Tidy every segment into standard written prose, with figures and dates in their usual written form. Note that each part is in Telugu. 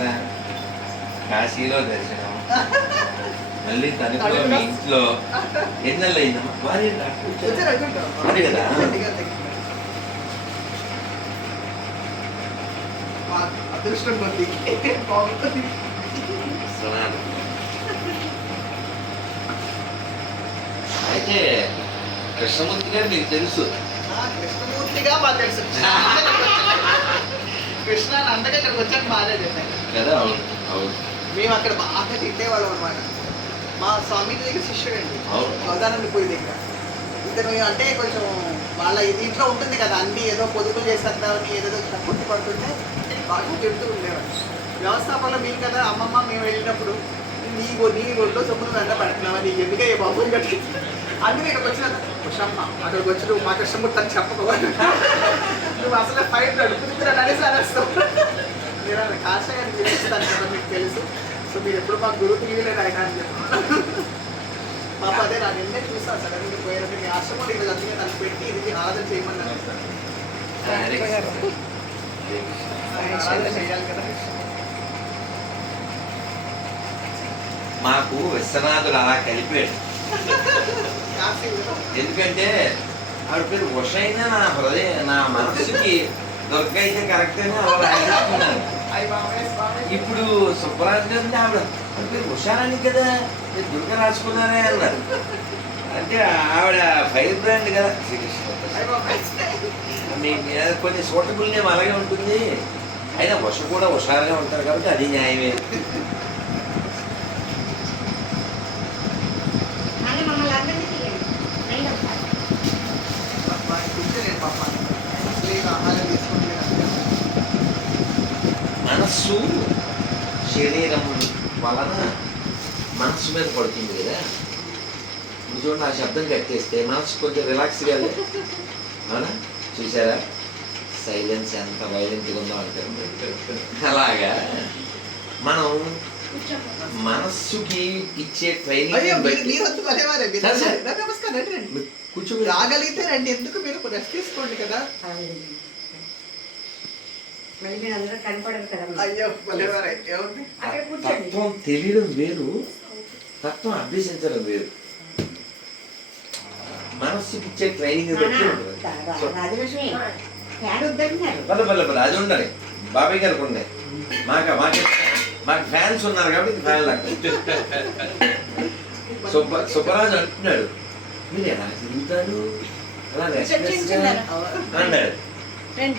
కృష్ణ, కాశీలో దర్శనం, మళ్ళీ తణుకులో మీ ఇంట్లో ఎన్ని నెలలు అయిందమ్మా? అదే కదా. అదృష్టం కొద్ది బాగుంటుంది. అయితే కృష్ణమూర్తి గారు మీకు తెలుసు? కృష్ణమూర్తిగా మాకు తెలుసు. కృష్ణ అందుకే ఇక్కడికి వచ్చాక బాగా చెప్పాను కదా. అవును అవును. మేము అక్కడ బాగా తిట్టేవాళ్ళం అనమాట. మా స్వామి దగ్గర శిష్యుడు అండి, గోదానందపూరి దగ్గర. ఇతను అంటే కొంచెం వాళ్ళ దీంట్లో ఉంటుంది కదా, అన్ని ఏదో పొదుపులు చేసేద్దామని ఏదో తప్పుట్టి పడుతుంటే బాగా చెప్తూ ఉండేవాడు. వ్యవస్థాపనలో మేము కదా అమ్మమ్మ మేము వెళ్ళినప్పుడు నీ ఒళ్ళో సొమ్మును వెంట పెడుతున్నావా, నీకు ఎందుకే ఏ బాబు కట్టి అందుకే ఇక్కడికి వచ్చిన కృష్ణమ్మ అక్కడికి వచ్చి నువ్వు మా కృష్ణమూర్తి అని చెప్పకపోవాలి, నువ్వు అసలే ఫైట్ నడుపుతున్నా అనేసి అనేస్తావు. నేను కాశీ గారిని పిలుస్తాను కదా, మీకు తెలుసు. సో మీరు ఎప్పుడు మా గురువు తీయలేదు ఆయన అని చెప్పాను. మా పదే నా నిన్నే చూస్తాను సార్, మీరు పోయారంటే మీ ఆశ్రమంలో ఈరోజు అందుకే నన్ను పెట్టి ఇది ఆరాధన చేయమన్నారు. ఆరాధన చేయాలి కదా. మాకు విశ్వనాథుడు అలా కలిపాడు. ఎందుకంటే ఆవిడ పేరు ఉష అయినా నా హృదయ నా మనస్సుకి దుర్గ అయితే కరెక్ట్ అని అలా రాయించుకున్నాను. ఇప్పుడు సుబ్బరాజు గారు ఆవిడ పేరు ఉషా అని కదా, మీరు దుర్గ రాసుకున్నారే అన్నారు. అంటే ఆవిడ ఫైర్ బ్రాండ్ కదా శ్రీకృష్ణ. మీ మీద కొన్ని సూటబుల్ నేమ్ అలాగే ఉంటుంది, అయినా ఉష కూడా హుషారుగా ఉంటారు కాబట్టి అది న్యాయమే. మనస్సు శరీరం వలన మనస్సు మీద పడుతుంది కదా. ఇప్పుడు చూడండి, ఆ శబ్దం కట్టేస్తే మనస్సు కొంచెం రిలాక్స్గా అవునా? చూసారా సైలెన్స్ ఎంత వైలెంట్గా ఉందో అంటారు. అలాగా మనం మనస్సుకి ఇచ్చే ట్రైనింగ్ కూర్చొని రాగలిగితే రండి, ఎందుకు మీరు రెస్ట్ తీసుకోండి కదా. తత్వం తెలియడం వేరు, తత్వం అభ్యసించడం వేరు. మనస్సుకి ఇచ్చే ట్రైనింగ్ బట్టి అది ఉండాలి. బాబాయ్ గారికి ఉండే, మాకు ఫ్యాన్స్ ఉన్నారు కాబట్టి ఫ్యాన్ లాగా. సుబ్బరాజు అంటున్నాడు, మీరు ఎలా తిరుగుతాడు అలా అన్నాడు.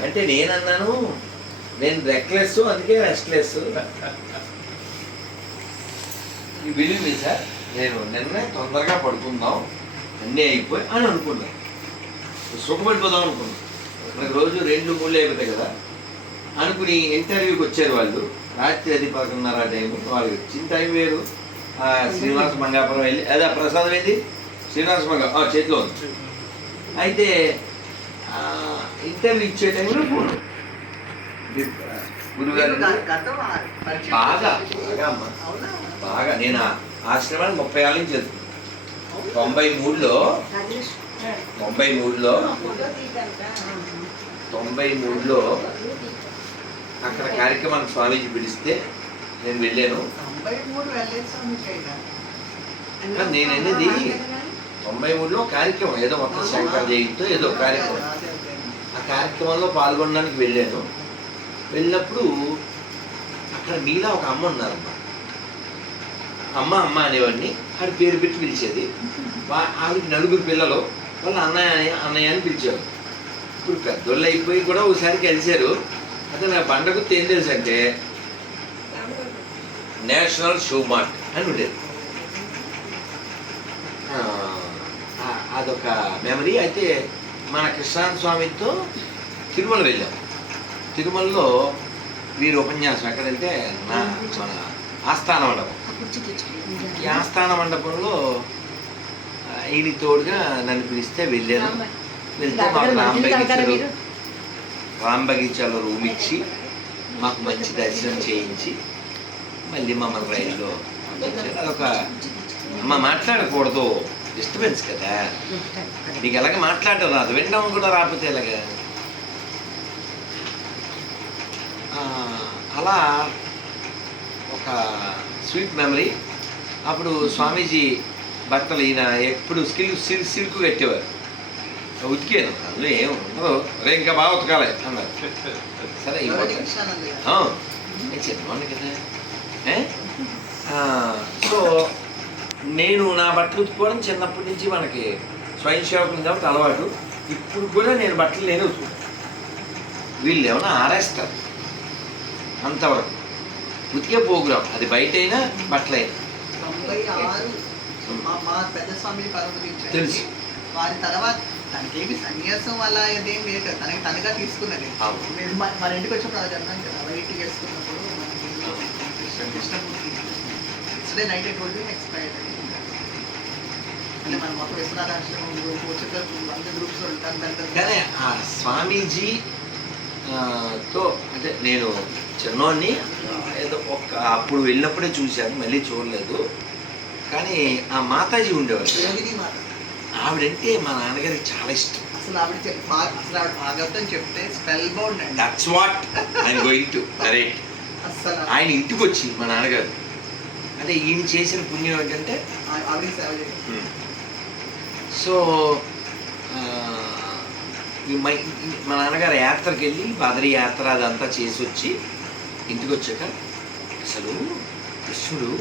అంటే నేనన్నాను, నేను రెక్లెస్ అందుకే రెస్ట్లెస్. బిలీవ్ సార్, నేను నిన్నే తొందరగా పడుకుందాం అన్నీ అయిపోయి అని అనుకున్నాను, సుఖపడిపోదాం అనుకున్నాను. మనకు రోజు 2-3 అయిపోతాయి కదా అనుకుని ఇంటర్వ్యూకి వచ్చారు వాళ్ళు. రాత్రి 10:30 టైము. వాళ్ళకి వచ్చిన టైం వేరు. శ్రీనివాస మంగాపురం వెళ్ళి అదే ప్రసాదం ఏంటి శ్రీనివాస మంగా చేతిలో ఉంది. అయితే ఇంటర్వ్యూ ఇచ్చే టైంలో గురుగారు బాగా బాగా అమ్మ బాగా నేను ఆశ్రమానికి 30 ఏళ్ళ నుంచి వెళ్తున్నాను. 93లో అక్కడ కార్యక్రమానికి స్వామీజీ పిలిస్తే నేను వెళ్ళాను. నేను అనేది 93లో కార్యక్రమం ఏదో మొత్తం శంకర్ జయంతితో ఏదో కార్యక్రమం, ఆ కార్యక్రమంలో పాల్గొనడానికి వెళ్ళాను. వెళ్ళినప్పుడు అక్కడ మీలా ఒక అమ్మ ఉన్నారమ్మ. అమ్మ అమ్మ అనేవాడిని, ఆడి పేరు పెట్టి పిలిచేది. ఆవిడ 4 పిల్లలు, వాళ్ళు అన్నయ్య అన్నయ్య అని పిలిచారు. ఇప్పుడు పెద్దోళ్ళు అయిపోయి కూడా ఒకసారి కలిశారు. అదే నా బండ గుర్తు ఏం తెలుసు అంటే నేషనల్ షూ మార్ట్ అని ఉండేది. అదొక మెమరీ. అయితే మన కృష్ణానంద స్వామితో తిరుమల వెళ్ళాం. తిరుమలలో వీరు ఉపన్యాసం ఎక్కడంటే మన ఆస్థాన మండపం. ఈ ఆస్థాన మండపంలో ఈయన తోడుగా నన్ను పిలిస్తే వెళ్ళాను. వెళ్తే మాకు రామ్ బగీచాలో రూమ్ ఇచ్చి మాకు మంచి దర్శనం చేయించి మళ్ళీ మమ్మల్ని రైల్లో పంపించారు. అదొక అమ్మ మాట్లాడకూడదు, డిస్టర్బెన్స్ కదా, నీకు ఎలాగ మాట్లాడటం రాదు, వినడం కూడా రాకపోతే ఎలాగా. అలా ఒక స్వీట్ మెమరీ. అప్పుడు స్వామీజీ బట్టలు ఈయన ఎప్పుడు సిల్క్ కట్టేవారు. ఉతికాను, అందులో ఏం ఉండదు, రే ఇంకా బాగా ఉతకాలి అన్నారు. సరే నేను చిన్నవాడిని కదా. సో నేను నా బట్టలు ఉతుక్కోవడం చిన్నప్పటి నుంచి మనకి స్వయం సేవకులు కాబట్టి అలవాటు. ఇప్పుడు కూడా నేను బట్టలు నేనే ఉతుకుంటాను. వీళ్ళు ఏమైనా ఆరేస్తారు అంతవరకు. ఉతికే ప్రోగ్రాం అది బయట అయినా బట్టలైనా. 96 మా పెద్ద స్వామిని పరమతించారు. తెలుసు. వారి తర్వాత తనకేమి సన్యాసం అలా అదేం లేదు, తనగా తీసుకున్నది. మన ఇంటికి వచ్చినప్పుడు అది అన్నాను కదా, వైట్ వేసుకున్నప్పుడు Krishnamurthy it's the night I told you expired అని. అంటే మనం మొత్తం విశ్వనాథ ఆశ్రమం అందరి గ్రూప్స్ ఉంటారు. కానీ ఆ స్వామీజీ తో అంటే నేను చిన్నోడిని ఏదో అప్పుడు వెళ్ళినప్పుడే చూశాను, మళ్ళీ చూడలేదు. కానీ ఆ మాతాజీ ఉండేవారు, ఆవిడంటే మా నాన్నగారికి చాలా ఇష్టం. అసలు ఆవిడ భాగవతం చెప్తే స్పెల్ బౌండ్ అండి. That's what I'm going to narrate. అసలు ఆయన ఇంటికి వచ్చి మా నాన్నగారు అంటే ఈయన చేసిన పుణ్యం ఏంటంటే ఆవిడకి సేవ చేయాలి. సో మా నాన్నగారు యాత్రకి వెళ్ళి బదరీ యాత్ర అదంతా చేసి వచ్చి ఇంటికి వచ్చాక అసలు కృష్ణుడు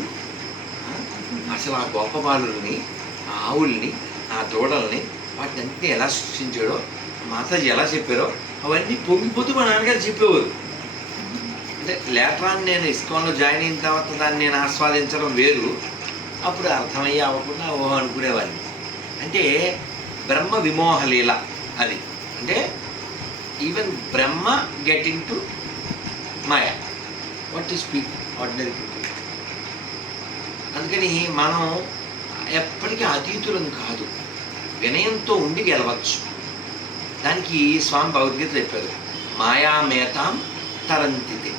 అసలు ఆ గోపబాలుల్ని, ఆ ఆవుల్ని, ఆ దూడల్ని వాటిని అన్నీ ఎలా సృష్టించాడో, మాతాజీ ఎలా చెప్పారో అవన్నీ పొంగిపోతూ మా నాన్నగారు చెప్పేవారు. అంటే లేటరాన్ని నేను ఇస్కాన్లో జాయిన్ అయిన తర్వాత దాన్ని నేను ఆస్వాదించడం వేరు. అప్పుడు అర్థమయ్యే అవ్వకుండా ఓహో అనుకునేవాడిని. అంటే బ్రహ్మ విమోహలీల అది. అంటే even Brahma getting to Maya, what is people, ordinary people. అందుకని మనం ఎప్పటికీ అతీతులం కాదు, వినయంతో ఉండి గెలవచ్చు. దానికి స్వామి భగవద్గీత చెప్పారు, మాయామేతాం తరంతితే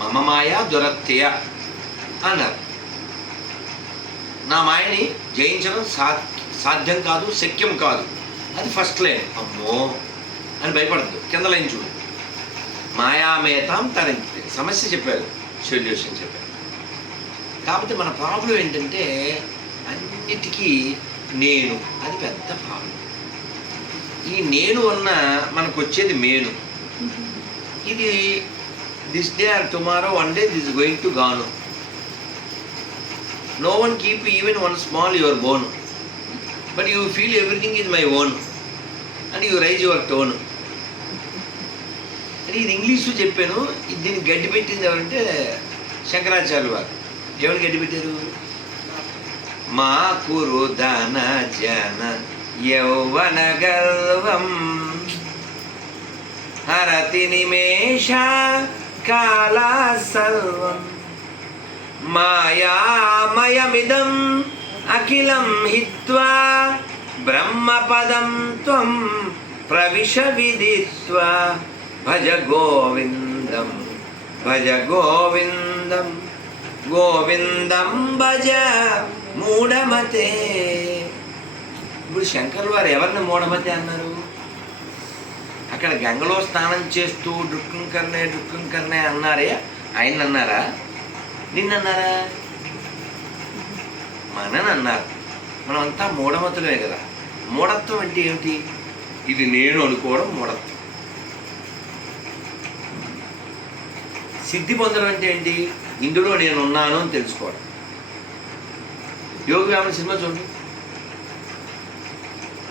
మమ మాయా దురత్యయ అన్నారు. నా మాయని జయించడం సాధ్యం కాదు, శక్యం కాదు. అది ఫస్ట్ లైన్. అమ్మో అని భయపడద్దు. కింద లైన్ చూడు, మాయామేతాం తరంతితే. సమస్య చెప్పారు, సొల్యూషన్ చెప్పారు. కాకపోతే మన ప్రాబ్లం ఏంటంటే అన్నిటికీ నేను, అది పెద్ద ప్రాబ్లం. ఈ నేను వలన మనకు వచ్చేది మేను. ఇది this day or tomorrow, one day this going to గాను. No one keep even one small your bone, but you feel everything is my own and you rise your tone అని ఇది ఇంగ్లీషు చెప్పాను. దీన్ని గడ్డి పెట్టింది ఎవరంటే శంకరాచార్యులు వారు. ఎవరు గడ్డి పెట్టారు? మా కురు ధన జన యౌవన గర్వం హరతి నిమేష కాల సర్వం మాయామయమిదం అఖిలం హిత్వా బ్రహ్మపదం త్వం ప్రవిశ విదిత్వా భజ గోవిందం భజ గోవిందం గోవిందం భజ మూఢమతే. ఇప్పుడు శంకర్లు వారు ఎవరిని మూఢమతే అన్నారు? అక్కడ గంగలో స్నానం చేస్తూ డుక్కం కర్నే అన్నారే, ఆయన అన్నారా? నిన్నన్నారా? మనని అన్నారు. మనమంతా మూఢమతులే కదా. మూఢత్వం అంటే ఏమిటి? ఇది నేను అనుకోవడం మూఢత్వం. సిద్ధి పొందడం అంటే ఏంటి? ఇందులో నేను ఉన్నాను అని తెలుసుకోవడం. యోగి వేమన సినిమా చూడండి,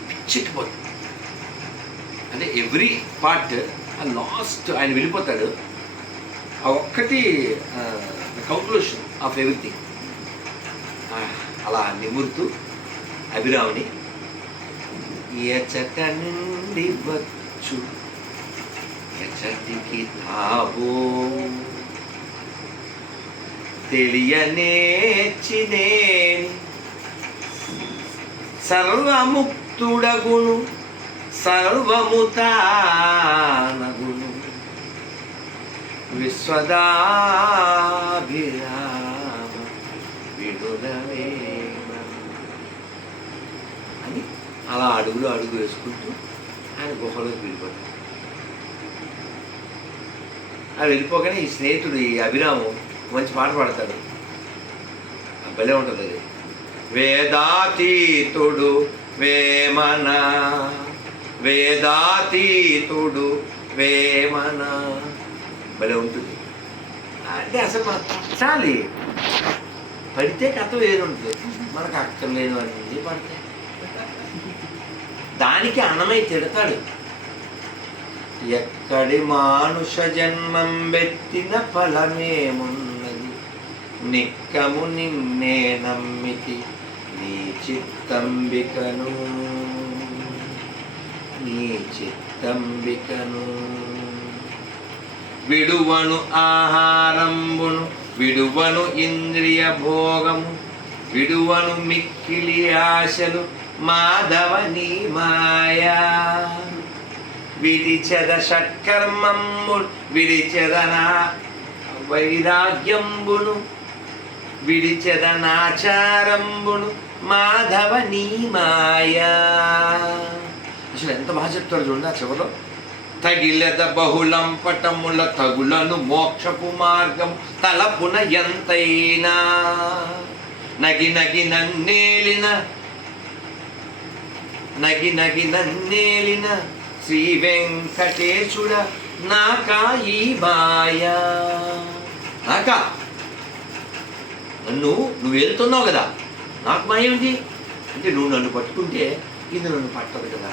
పిచ్చెక్కిపోతుంది. అంటే ఎవ్రీ పార్ట్ లాస్ట్ ఆయన వెళ్ళిపోతాడు, ఆ ఒక్కటి కంక్లూషన్ ఆఫ్ ఎవ్రీథింగ్. అలా నిమురుతూ అభిరాముని ఎచట నుండి వచ్చు ఎచటికి తావో తెలియనేర్చినేని సర్వముక్తుడగును సర్వముతానగును విశ్వదాభిరామ విడుదవేమ అని అలా అడుగులు అడుగు వేసుకుంటూ ఆయన గుహలోకి వెళ్ళిపోతాడు. ఆ వెళ్ళిపోగానే ఈ స్నేహితుడు, ఈ అభిరామం మంచి పాట పాడతాడు, భలే ఉంటుంది అది. వేదాతీతుడు వేమన, వేదాతీతుడు వేమన, భలే ఉంటుంది. అంటే అసలు మనం పట్టాలి, పడితే కథ వేరుంటుంది. మనకు అక్కర్లేని అన్నీ పడతాయి. దానికి అన్నమై తిడతాడు, ఎక్కడి మానుష జన్మం వెత్తిన ఫలమేమున్నది, నిక్కము నిన్నే నమ్మితి నీ చిత్తంబికను, నీ చిత్తంబికను. విడువను ఆహారంబును విడువను ఇంద్రియ భోగము, విడువను మిక్కిలి ఆశలు మాధవ నీ మాయా. విడిచెద షట్కర్మము విడిచెదనా వైరాగ్యంబును, విడిచెదనాచారంబును మాధవ నీ మాయా. అసలు ఎంత బాగా చెప్తాడు చూడండి ఆ చివరిలో. తగిలెద బహుళం పటముల తగులను మోక్షపు మార్గం తలపున ఎంతైనా, నగి నగి నన్నేలిన, నగి నగి నన్నేలిన శ్రీ వెంకటేశుడ నాకా ఈ మాయా. నాకా నువ్వు వెళ్తున్నావు కదా, నాకు మాయ ఉంది అంటే నువ్వు నన్ను పట్టుకుంటే ఇది నన్ను పట్టదు కదా.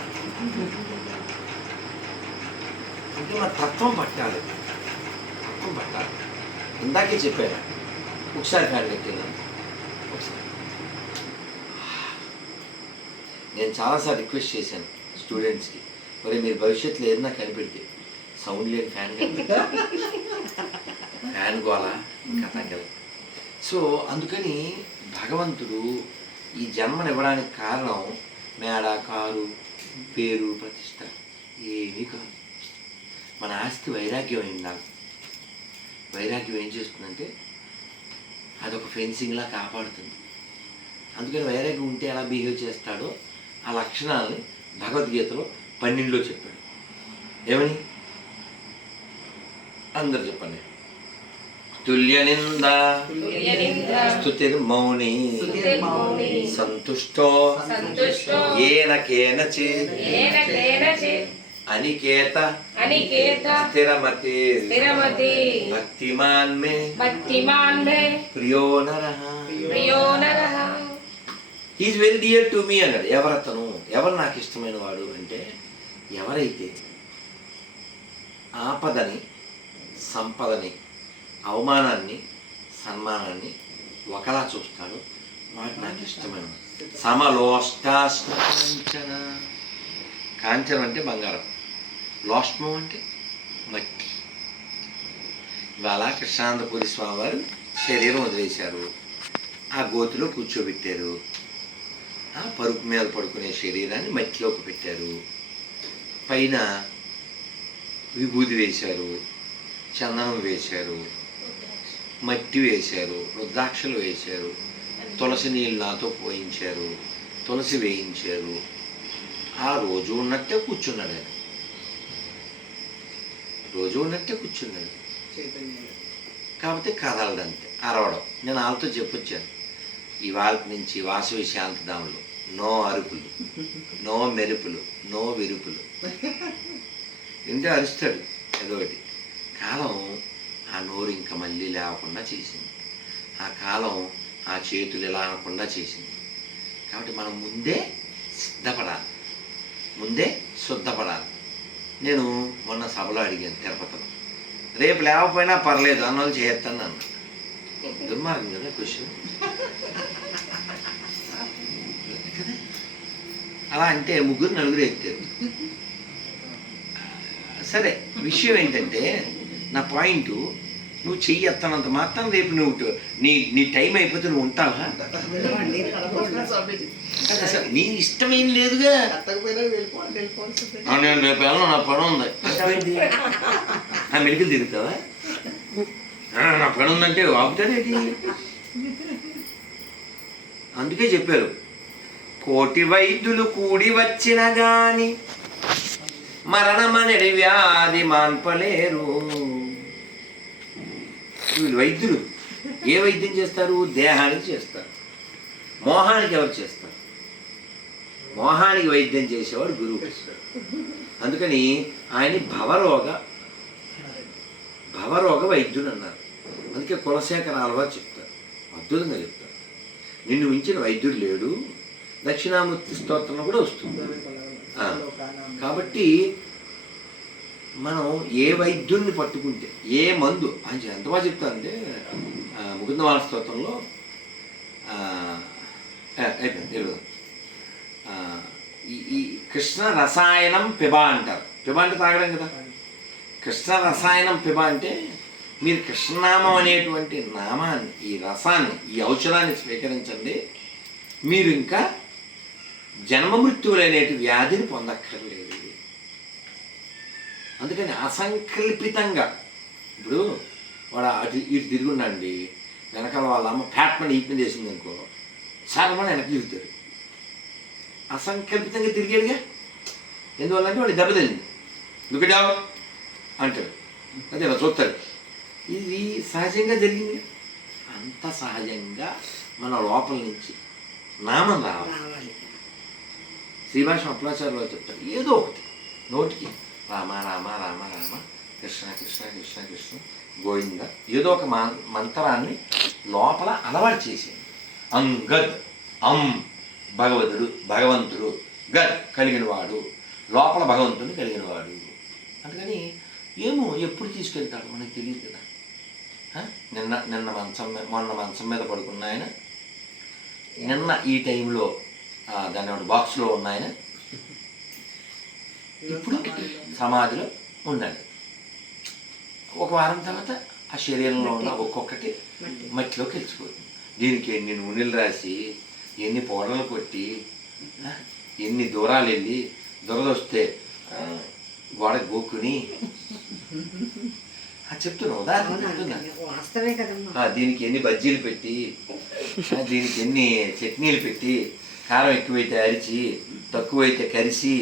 అంటే మన తత్వం పట్టాలి, తత్వం పట్టాలి. ఇందాకే చెప్పాను, ఒకసారి కాళ్ళెక్కినా ఒకసారి. నేను చాలాసార్లు రిక్వెస్ట్ చేశాను స్టూడెంట్స్కి, మరి మీరు భవిష్యత్తులో ఏదైనా కనిపెడితే సౌండ్ లేని ఫ్యాన్ ఫ్యాన్ గోళ కథ కదా. సో అందుకని భగవంతుడు ఈ జన్మనివ్వడానికి కారణం మేడ, కారు, పేరు, ప్రతిష్ట ఏమీ కాదు. మన ఆస్తి వైరాగ్యం అయింది. నాకు వైరాగ్యం ఏం చేస్తుందంటే అదొక ఫెన్సింగ్లా కాపాడుతుంది. అందుకని వైరాగ్యం ఉంటే ఎలా బిహేవ్ చేస్తాడో ఆ లక్షణాలని భగవద్గీతలో 12లో చెప్పాడు. ఏమని అందరు చెప్పండి. తుల్యనింద స్తుతిర్మౌని సంతుష్టో ఏన కేనచిత్ అనికేత స్థిరమతి భక్తిమాన్ మే ప్రియో నరః. Is very dear to me అన్నాడు. ఎవరతను, ఎవరు నాకు ఇష్టమైన వాడు అంటే ఎవరైతే ఆపదని, సంపదని, అవమానాన్ని, సన్మానాన్ని ఒకలా చూస్తాడు వాడు నాకు ఇష్టమైన. సమలోష్టాశ్మ కాంచన, కాంచనం అంటే బంగారం, లోష్మం అంటే మట్టి. ఇవాళ కృష్ణానందపురి స్వామి వారు శరీరం వదిలేశారు, ఆ గోతిలో కూర్చోబెట్టారు, ఆ పరుపు మీద పడుకునే శరీరాన్ని మట్టిలోకి పెట్టారు, పైన విభూతి వేశారు, చందనం వేశారు, మట్టి వేశారు, రుద్రాక్షలు వేశారు, తులసి నీళ్ళు నాతో పోయించారు, తులసి వేయించారు. ఆ రోజు ఉన్నట్టే కూర్చున్నాడు ఆయన, రోజు ఉన్నట్టే కూర్చున్నాడు. కాకపోతే కదలడంతే, అరవడం. నేను వాళ్ళతో చెప్పొచ్చాను, ఇవాళ నుంచి వాసవి శాంతిధాములు నో అరుపులు, నో మెరుపులు, నో విరుపులు. ఇంటే అరుస్తాడు ఏదో ఒకటి. కాలం ఆ నోరు ఇంకా మళ్ళీ లేవకుండా చేసింది, ఆ కాలం ఆ చేతులు ఇలా అనకుండా చేసింది. కాబట్టి మనం ముందే సిద్ధపడాలి, ముందే శుద్ధపడాలి. నేను మొన్న సభలో అడిగాను తిరుపతిలో, రేపు లేకపోయినా పర్లేదు అన్నోళ్ళు చేస్తాను అన్న. దుర్మార్గం కదా క్వశ్చన్ కదా. అలా అంటే ముగ్గురు నలుగురు ఎత్తారు. సరే, విషయం ఏంటంటే నా పాయింట్, నువ్వు చెయ్యి ఎత్తనంత మాత్రం రేపు నువ్వు నీ టైం అయిపోతే నువ్వు ఉంటావా? నీ ఇష్టం ఏం లేదుగా. నేను రేపు వెళ్ళను, నా పని ఉంది నా మెడికల్ తిరుగుతావా? నా పని ఉందంటే ఆపుతాడేంటి? అందుకే చెప్పారు, కోటి వైద్యులు కూడి వచ్చిన గాని మరణమనడి వ్యాధి మాన్పలేరు. వీళ్ళు వైద్యులు ఏ వైద్యం చేస్తారు? దేహానికి చేస్తారు. మోహానికి ఎవరు చేస్తారు? మోహానికి వైద్యం చేసేవాడు గురువు. అందుకని ఆయన భవరోగ వైద్యుడు అన్నారు. అందుకే కులశేఖర ఆళ్వార్ చెప్తారు, అద్భుతంగా చెప్తారు, నిన్ను మించిన వైద్యుడు లేడు. దక్షిణామూర్తి స్తోత్రం కూడా వస్తుంది. కాబట్టి మనం ఏ వైద్యుడిని పట్టుకుంటే, ఏ మందు ఆయన ఎంత బాగా చెప్తారంటే ముకుందమాల స్తోత్రంలో అయిపోయింది ఈ కృష్ణ రసాయనం పిబ అంటారు. పిబ అంటే తాగడం కదా. కృష్ణ రసాయనం పిబ అంటే మీరు కృష్ణనామం అనేటువంటి నామాన్ని, ఈ రసాన్ని, ఈ ఔషధాన్ని స్వీకరించండి, మీరు ఇంకా జన్మ మృత్యువులనేటి వ్యాధిని పొందక్కర్లేదు. అందుకని అసంకల్పితంగా ఇప్పుడు వాడు అటు ఇటు తిరుగుండండి, వెనకాల వాళ్ళ అమ్మ ఫ్యాట్మని ఈపిన చేసింది అనుకో, సారమని వెనక్కి తిరుగుతాడు. అసంకల్పితంగా తిరిగాడుగా. ఎందువల్లంటే వాడు దెబ్బ తగిలింది, దుఃఖడావు అంటాడు, అదే ఇలా చూస్తాడు. ఇది సహజంగా జరిగింది. అంత సహజంగా మన లోపల నుంచి నామం రావాలి. శ్రీభాష అప్లాచార్యులు చెప్తారు, ఏదో ఒకటి నోటికి రామ రామ రామ రామ కృష్ణ కృష్ణ కృష్ణ కృష్ణ గోవింద, ఏదో ఒక మంత్రాన్ని లోపల అలవాటు చేసేది. అంగద్, భగవంతుడు, గద్ కలిగినవాడు, లోపల భగవంతుడిని కలిగినవాడు. అందుకని ఏమో ఎప్పుడు తీసుకెళ్తాడు మనకు తెలియదు కదా. మొన్న మంచం మీద పడుకున్న ఆయన, నిన్న ఈ టైంలో దాని ఒకటి బాక్స్లో ఉన్న ఆయన ఇప్పుడు సమాధిలో ఉండాలి. ఒక వారం తర్వాత ఆ శరీరంలో ఉన్న ఒక్కొక్కటి మట్టిలోకి వెళ్ళిపోతుంది. దీనికి ఎన్ని నూనెలు రాసి, ఎన్ని పౌడర్లు కొట్టి, ఎన్ని దూరాలు వెళ్ళి, దురదొస్తే గోడ గోక్కుని చెప్తున్నా, ఉదాహరణ చెప్తున్నా. దీనికి ఎన్ని బజ్జీలు పెట్టి, దీనికి ఎన్ని చట్నీలు పెట్టి, కారం ఎక్కువైతే అరిచి, తక్కువైతే కరిసి,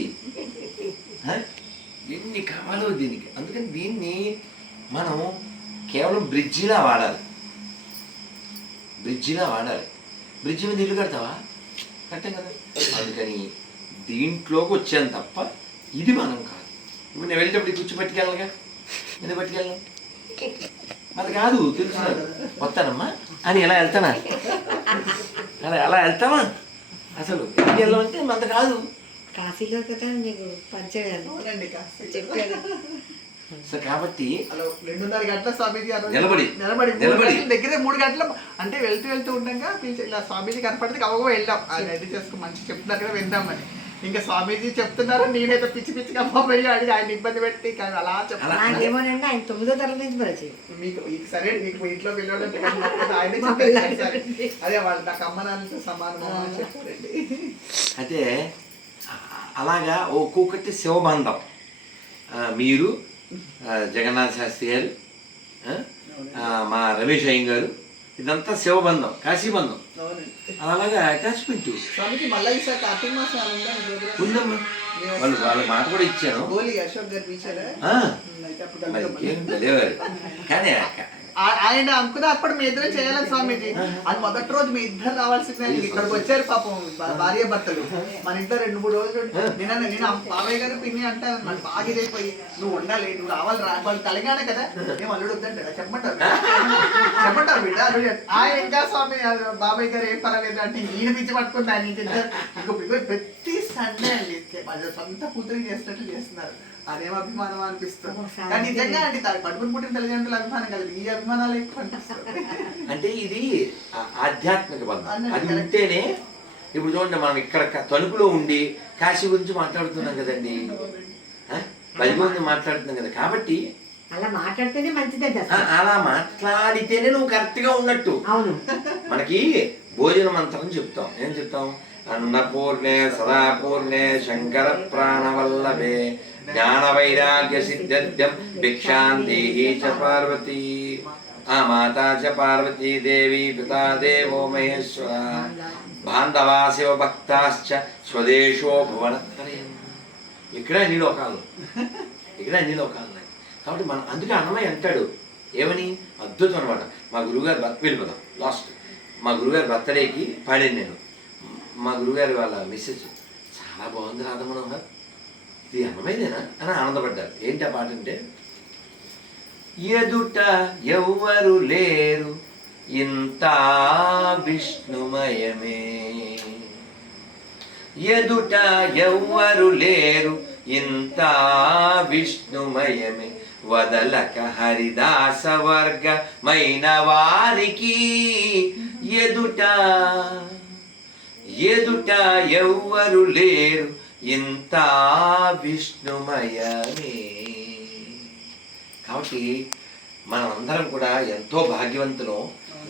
ఎన్ని కావాలో దీనికి. అందుకని దీన్ని మనం కేవలం బ్రిడ్జిలా వాడాలి. బ్రిడ్జి మీద ఇల్లు కడతావా? కట్టాం కదా. అందుకని దీంట్లోకి వచ్చాను తప్ప ఇది మనం కాదు. ఇప్పుడు నేను వెళ్ళేటప్పుడు కూర్చో పట్టుకెళ్ళగా, ఎందుకు పట్టుకెళ్ళను? అది కాదు, తెలుసు వస్తానమ్మా అని ఎలా వెళ్తానా? అలా వెళ్తామా? అసలు ఎందుకు వెళ్ళమంటే అంత కాదు. కాశీలో కదా నీకు పంచాడు చెప్పాడు. సో కాబట్టి 2:30 గంటల స్వామీజీ నిలబడి దగ్గరే 3 గంటల అంటే వెళ్తూ ఉండగా ఇలా స్వామీజీ కనపడితే కవగా వెళ్ళాం. ఆయన రెడీ చేసుకుని మంచి చెప్తున్నారు కదా విందామని. ఇంకా స్వామీజీ చెప్తున్నారు, నేనైతే పిచ్చిగా పోయి అడిగి ఆయన ఇబ్బంది పెట్టి అలా చెప్తాను. నాకేమోనండి ఆయన 9వ తరగతి నుంచి పరిచయం. మీకు సరే, మీకు ఇంట్లో పిల్లలంటే ఆయన అదే వాళ్ళు నాకు అమ్మనాన్నతో సమానం అని చెప్పారండి. అయితే అలాగా ఒక్కొక్కటి శివబంధం. మీరు జగన్నాథ శాస్త్రి గారు, మా రమేష్ అయ్య గారు, ఇదంతా శివబంధం, కాశీబంధం. అలాగా అటాచ్మెంట్. స్వామికి మళ్ళీ ఈసారి కార్తీక మాసం ఉందమ్మా. వాళ్ళ మాట కూడా ఇచ్చాను. అశోక్ గారు పిలిచారా? కానీ ఆయన అనుకున్న అప్పుడు మీ ఇద్దరు చేయాలి స్వామీజీ. అది మొదటి రోజు మీ ఇద్దరు రావాల్సిందే. ఇక్కడికి వచ్చారు పాపం భార్య భర్తలు. మన ఇంట్లో 2-3 రోజులు నేను బాబాయ్ గారు పిన్ని అంటారు, మన బాగా ఇదైపోయి నువ్వు ఉండాలి, నువ్వు రావాలి. వాళ్ళు తెలంగాణ కదా, మేము అల్లుడు వద్దంటారా? చెప్పంటారు బిడ్డ అల్లుడు. ఇంకా స్వామి బాబాయ్ గారు ఏం పర్వాలేదు అంటే ఈయన పిచ్చి పట్టుకుంది. ఆయన ఇంక ప్రతి సండే అండి సొంత కూతురు చేసినట్లు చేస్తున్నారు. అదేం అభిమానం అనిపిస్తుంది. కానీ నిజంగా అండి పట్టుకుని పుట్టిన తల్లిదండ్రుల అభిమానం కదా, ఈ అభిమానాలు ఎక్కువ అనిపిస్తుంది. అంటే ఇది ఆధ్యాత్మిక బంధం. అది ఉంటేనే. ఇప్పుడు చూడండి, మనం ఇక్కడ తణుకులో ఉండి కాశీ గురించి మాట్లాడుతున్నాం కదండి, బలి గురించి మాట్లాడుతున్నాం కదా. కాబట్టి అలా మాట్లాడితేనే మంచిది. అలా మాట్లాడితేనే నువ్వు కరెక్ట్ గా ఉన్నట్టు. అవును. మనకి భోజన మంత్రం చెప్తాం. ఏం చెప్తాం? అన్నపూర్ణే సదాపూర్ణే శంకర ప్రాణవల్లభే జ్ఞాన వైరాగ్య సిద్ధ్యం భిక్షాం దేహి చ పార్వతీ. ఆ మాతా చ పార్వతీ దేవి, పితా దేవో మహేశ్వర, బాంధవా శివభక్తాశ్చ స్వదేశో భువనత్రయం. ఇక్కడ అన్ని లోకాలు కాబట్టి మనం అందుకే అన్నమయ్య అంటాడు ఏమని? అద్భుతం అనమాట. మా గురువుగారు వెళ్ళిపోదాం లాస్ట్. మా గురువుగారి బర్త్డేకి పాడాను నేను. మా గురువుగారి వాళ్ళ మిస్సెస్ చాలా బాగుంది రాధా మనోహర్, ఇది అన్నమైదేనా అని ఆనందపడ్డారు. ఏంటి ఆ పాట అంటే, ఎదుట ఎవ్వరు లేరు ఇంత విష్ణుమయమే, ఎదుట ఎవ్వరు లేరు ఇంత విష్ణుమయమే, వదలక హరిదాస వర్గమైన వారికి ఎదుట ఎదుట ఎవ్వరు లేరు ఇంత విష్ణుమయమే. కాబట్టి మనమందరం కూడా ఎంతో భాగ్యవంతులు.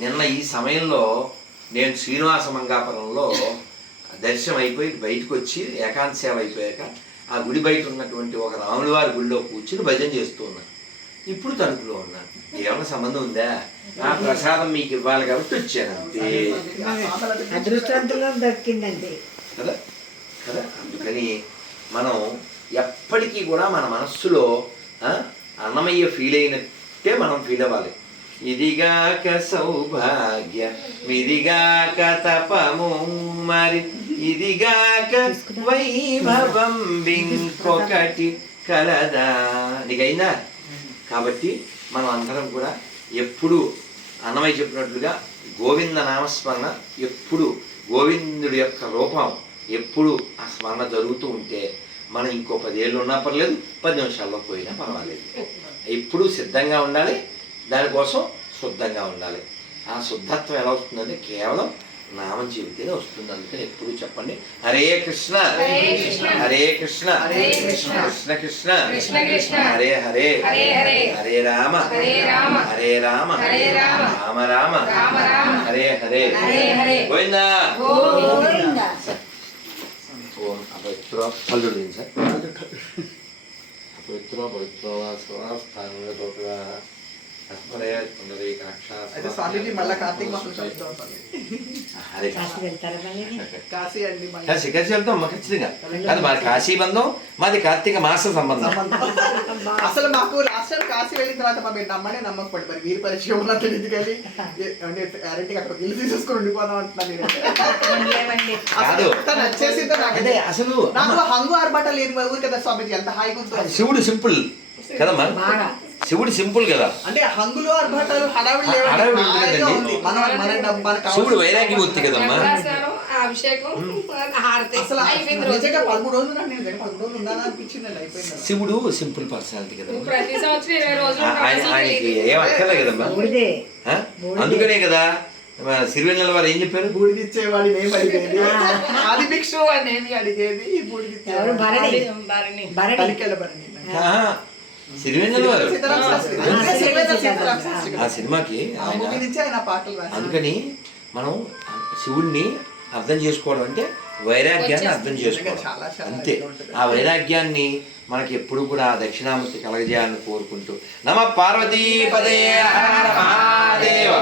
నిన్న ఈ సమయంలో నేను శ్రీనివాస మంగాపురంలో దర్శనం అయిపోయి బయటకు వచ్చి ఏకాంత సేవ అయిపోయాక ఆ గుడి బయట ఉన్నటువంటి ఒక రాముల వారి గుడిలో కూర్చుని భజన చేస్తూ ఉన్నాను. ఇప్పుడు తణుకులో ఉన్నాను. ఏమైనా సంబంధం ఉందా? ఆ ప్రసాదం మీకు ఇవ్వాలి కాబట్టి వచ్చాను అంతే. అదృష్టవంతులు దక్కిందండి కదా కదా. అందుకని మనం ఎప్పటికీ కూడా మన మనస్సులో అన్నమయ్య ఫీల్ అయినట్టే మనం ఫీల్ అవ్వాలి. ఇదిగాక సౌభాగ్య మిదిగాక తపము మరి ఇదిగాక వైభవం ఇంకొకటి కలదా. నీకైందా? కాబట్టి మనం అందరం కూడా ఎప్పుడు అన్నమయ్య చెప్పినట్లుగా గోవింద నామస్మరణ, ఎప్పుడు గోవిందుడి యొక్క రూపం ఎప్పుడు ఆ స్మరణ జరుగుతూ ఉంటే మనం ఇంకో 10 ఏళ్ళు ఉన్నా పర్లేదు, 10 నిమిషాల్లో పోయినా పర్వాలేదు. ఎప్పుడు సిద్ధంగా ఉండాలి, దానికోసం శుద్ధంగా ఉండాలి. ఆ శుద్ధత్వం ఎలా వస్తుందంటే కేవలం నామం చెబితేనే వస్తుంది. అందుకని ఎప్పుడు చెప్పండి, హరే కృష్ణ హరే కృష్ణ కృష్ణ కృష్ణ హరే హరే హరే రామ హరే రామ రామ రామ హరే హరే గోవిందా. ఓం అపవిత్ర పల్లుడు సార్, అపవిత్ర పవిత్ర స్థానంలో కాశీ వెళ్తాం ఖచ్చితంగా. కాదు మాది కాశీ బంధం, మాది కార్తీక మాస సంబంధం. అసలు మాకు లాస్ట్ టైం కాశీ వెళ్ళిన తర్వాత మా మీరు నమ్మనే నమ్మకపోండి, మరి వీరి పరిచయం ఉన్నా తెలియదు కానీ గ్యారెంటీ అక్కడ ఇల్లు తీసేసుకొని ఉండిపోదాం అంటున్నాను. నచ్చేసిందో నాకు అసలు నాకు హంగు ఆర్భాట లేదు ఊరు కదా స్వామిజీ, ఎంత హాయిగా ఉంటుంది. శివుడు సింపుల్ కదమ్మా, శివుడు సింపుల్ కదా. అంటే హంగులు ఆర్భాటాలు హడావిడి శివుడు వైరాగ్యమూర్తి కదమ్మా. శివుడు సింపుల్ పర్సనాలిటీ కదా, ఆయనకి ఏం అక్కర్లే కదమ్మా. అందుకనే కదా సిరివెన్నెల వారు ఏం చెప్పారు, బూడిదిచ్చేవాడిని ఏమి అడిగేది, ఆది భిక్షు అని ఏమి అడిగేది, సిరివెన్నెల వారు ఆ సినిమాకి. అందుకని మనం శివుణ్ణి అర్థం చేసుకోవడం అంటే వైరాగ్యాన్ని అర్థం చేసుకోవడం అంతే. ఆ వైరాగ్యాన్ని మనకి ఎప్పుడు కూడా దక్షిణామూర్తి కలగజేయాలని కోరుకుంటూ నమ పార్వతీ పదే హర హర మహాదేవ.